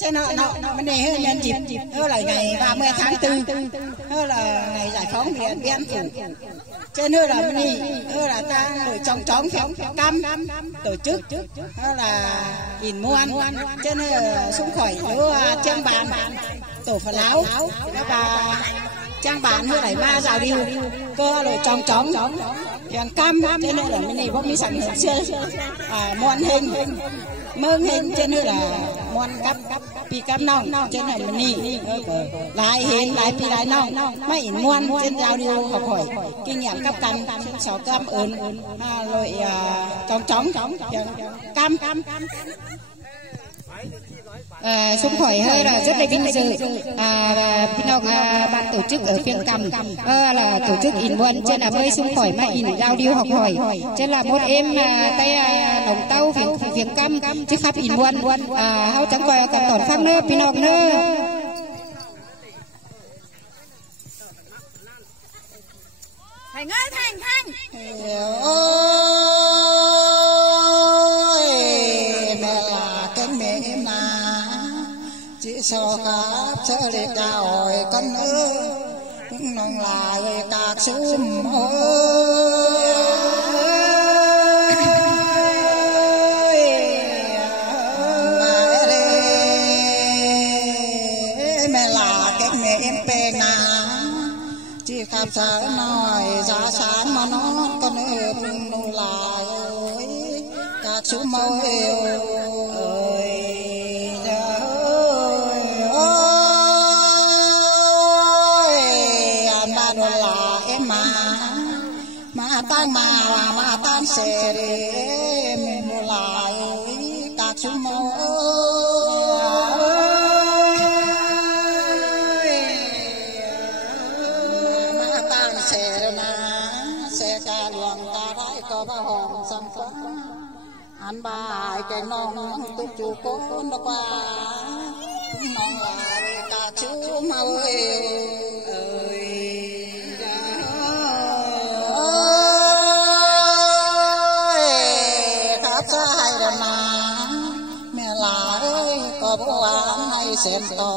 Cho nó vấn đề hơn nhân dịp đó là ngày 30 tháng 4, đó là ngày giải phóng miền Biên Phủ. Trên nữa là mình đó là ta đổi trong phèo cam tổ chức đó là in muôn trên là xuống khỏi đó trang bàn tổ Phật láo và trang bàn hơi đẩy ma rào điều cơ rồi trong phèo cam trên nữa là mình bốc mi sẵn xưa muôn hình mương hình trên nữa là muôn cắp pi cắp nong trên này mình lại hình lại pi lại nong mấy in muôn trên rào điều học hỏi kinh nghiệm cấp cam sáu cam ơn rồi trong cam xung khỏi hơi là rất là vinh dự ban tổ chức ở phiên cầm là tổ chức in muôn trên là bơi xung khỏi mà in giao điêu học hỏi trên là một em tay đồng tàu phiền cam chứ khắp in muôn hao chẳng coi cầm tổn phăng nữa pinok nữa Thành ơi Thành so khắp chơi để cao hồi cân ơi cũng nòng lại các sum mẹ là cái mẹ em pe na chỉ khắp sợ nói ra sáng mà nó con ơi nòng lại các sum ơi mà tan xe để mình lại các chú mô mà tan xe mà xe ca luồng ta đói có ba hòn xăm quá anh bài cái non tụt chú cố nó qua non lại các chú mô xem to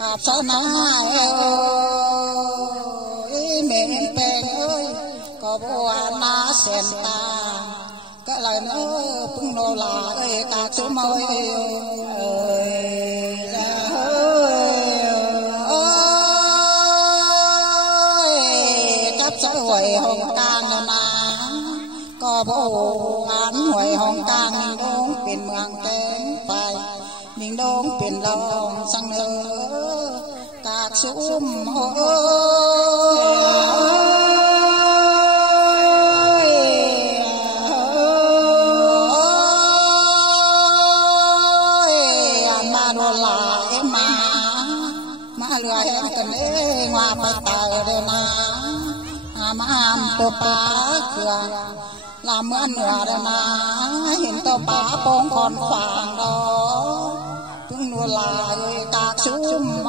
hạp sao nào mẹ bèn ơi có bố na xem ta cái lời nó cũng nô là ơi các chú môi cắp xã hội hồng cang na có bố án hội hồng cang đúng tiền mường kén phải mình đông biển lòng sang nữa các sum mà nó là em mà lừa em cần ấy ngoa phải tài đây mà ăn tô bá cửa làm ăn nửa đây mà hiện tô bá bông còn phàng đó nua lại các sum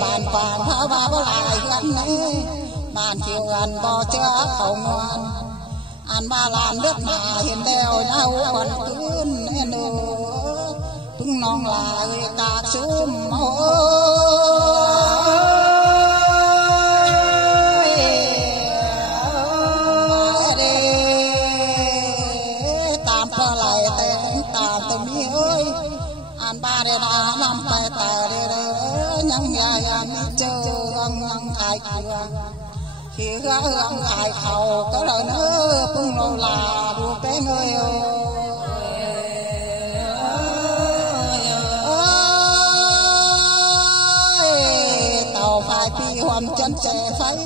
bàn vàng tháo bao lại gần bàn chiều gần bò chữa khẩu ngoan ăn ba làm nước mà hiện đeo nhau còn cướn nữa tung non lại các sum ba đây là năm bảy tờ đây nhang nhang chơi ông ai khi ông ai khẩu cái lời nữa cũng lâu là đua bé người tàu phải pi hoàn chân trẻ phải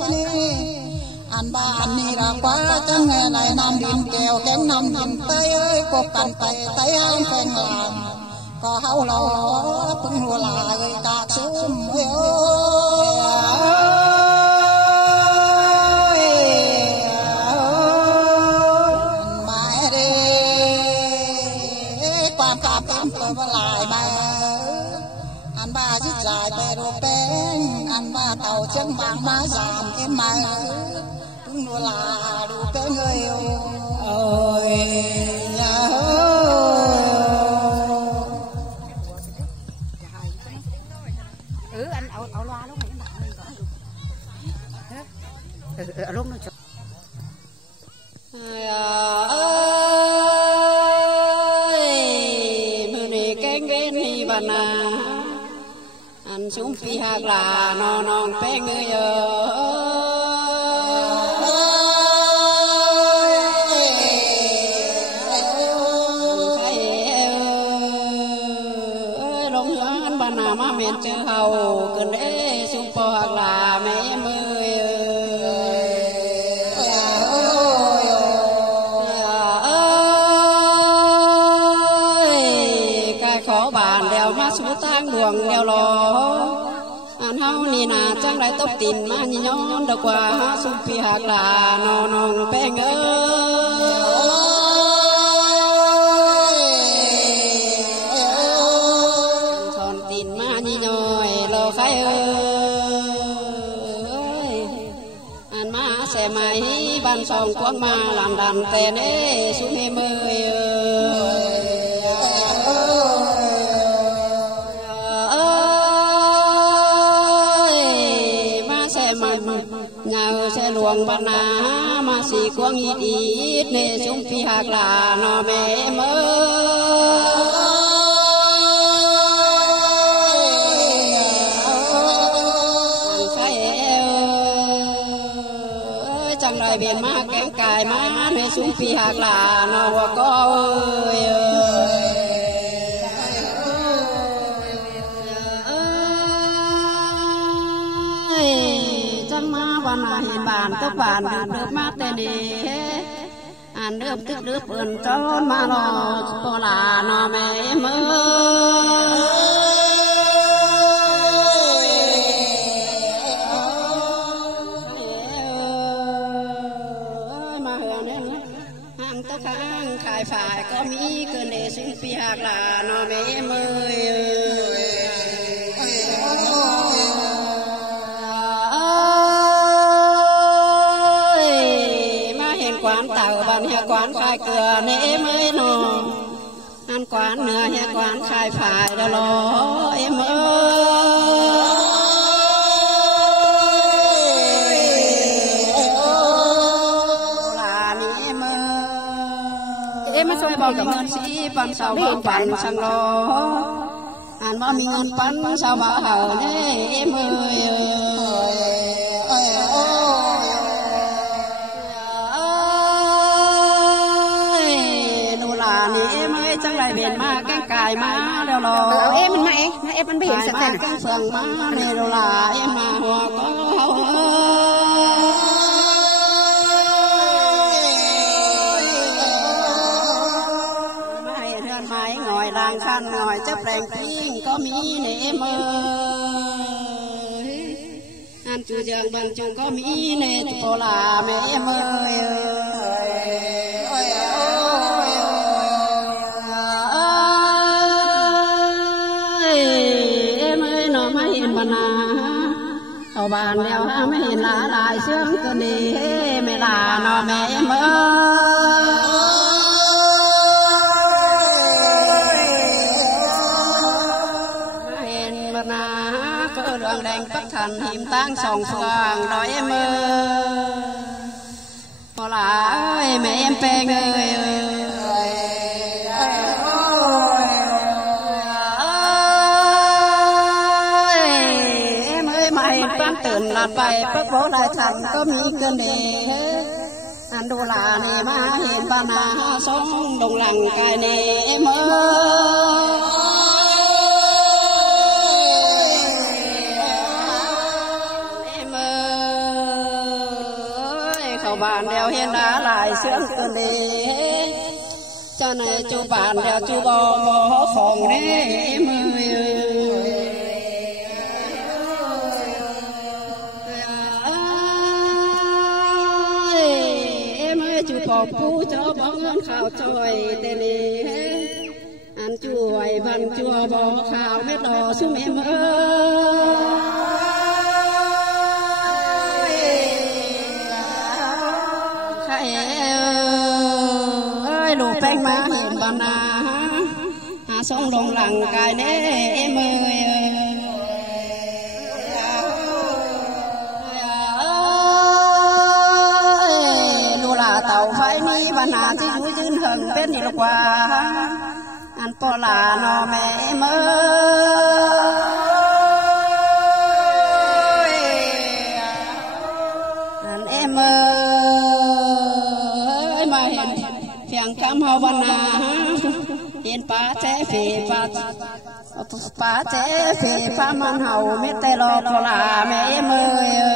ăn ba ăn đi là quá trong ngày này năm đêm kèo kém năm đêm tới ơi cuộc cần tay tay ăn phèn làm có hậu lo cũng lùa lại các sum mãi đi quan cảm tôi lại mà ăn ba giết dài bè đồ bén ăn ba tàu tàu chân bằng má giảm em mai đúng là đủ cái người ơi là anh ảo loa lúc này lúc nó anh xuống phi hạt là non bé người lông lớn bà nào mà miền chơi hầu cần để xuống pho hạt là mẹ mươi cái khó bàn đèo má số tang luồng đèo lò anh hao ni na chẳng lại tóc tin mà nhỉ nhon được qua xuống phi hạt là non bé ngơ thon tin mà nhỉ nhoi lo khai ơi anh má sẽ mày ban sòng quăng mà làm đàn tên ấy xuống em ơi nhờ xe luồng ban na mà xì quăng ít nè xuống phi hạt là nó mẹ mơ chẳng đời biển má kén cài má nè xuống phi hạt là nó có ơi hiện bàn tóc bàn được mát tên đi ăn nước tức nước bươn trốn mà lo có là nó mẹ mơ mà hưởng nên hàng tóc hàng khai phải có mỹ cơn để xuống phi hạt là nó mẹ mơ quán khai cửa nế mới nọ ăn quán nữa hè quán khai phải đó lo em ơi là em ơi em mới xong cảm ơn sĩ pan sao băng pan sang lo ăn mà mình ăn pan sao bà hở nế em ơi chẳng lại biển mà cái cài má đều lo em mình mà em mình biển sạch sạch cái phường má này đều là em mà hòa có mai thuyền mai ngồi làng khăn ngồi chấp đèn tiếng có mỹ này em ơi ăn chú giang bằng chú có mỹ này cô là mẹ em ơi bàn đeo mới hiện lá lại sướng cơn đi mẹ là nó mẹ mơ hiện mà na cơ đường đèn bắc thành hiểm tang sòng phượng đói em ơi có là mẹ em pe ngườiตื่นหลับไปพระโพธิ์ได้ทันก็มีเกินเดอันดูลาเนมาเห็นบานาสองดงหลังกายเนเมอเข้าบ้านเดียวเห็นหน้าลายเสื่อมเกินเดจะในจูบ้านเดียวจูบอของเนเมอพอผู้เจ้าบ้องเงินข่าวจอยเตนีอันช่วยพันจัวบ่ข่าวไม่ต่อชุ่มเอ็ม bánh má hiền bàn hà sông đồng lặng cài nế em ơi lúa là tàu phải mi bàn hà chỉ chú dưng hừng bên đi qua ăn po là nó mẹ em ơi ăn em ơi mà hiện phiền cam hao bàn hà hiện pa chế phê pa chế phê pa man hầu mét tê lo po là mẹ em ơi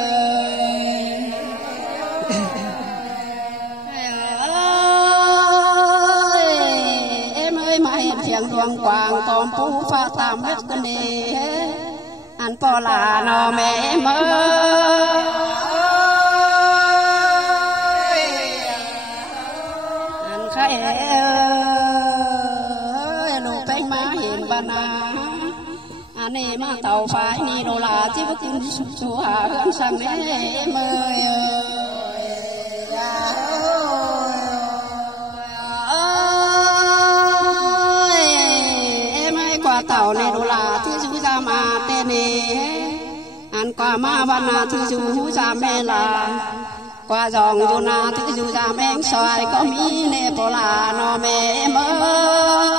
Luang quang tom pu pha tam hết cơn đi ăn po là nó mẹ mơ ăn khai ơi lục bánh má hiền ban à anh em mà tàu phải ni đồ là chỉ có tin chú hà hướng sang mẹ em ơi tàu này đồ là thứ chú ra mà tên này ăn qua ma ban là thứ chú ra mẹ là qua dòng dù na thứ chú ra mẹ xoài có mỹ nè bỏ là nó mẹ mơ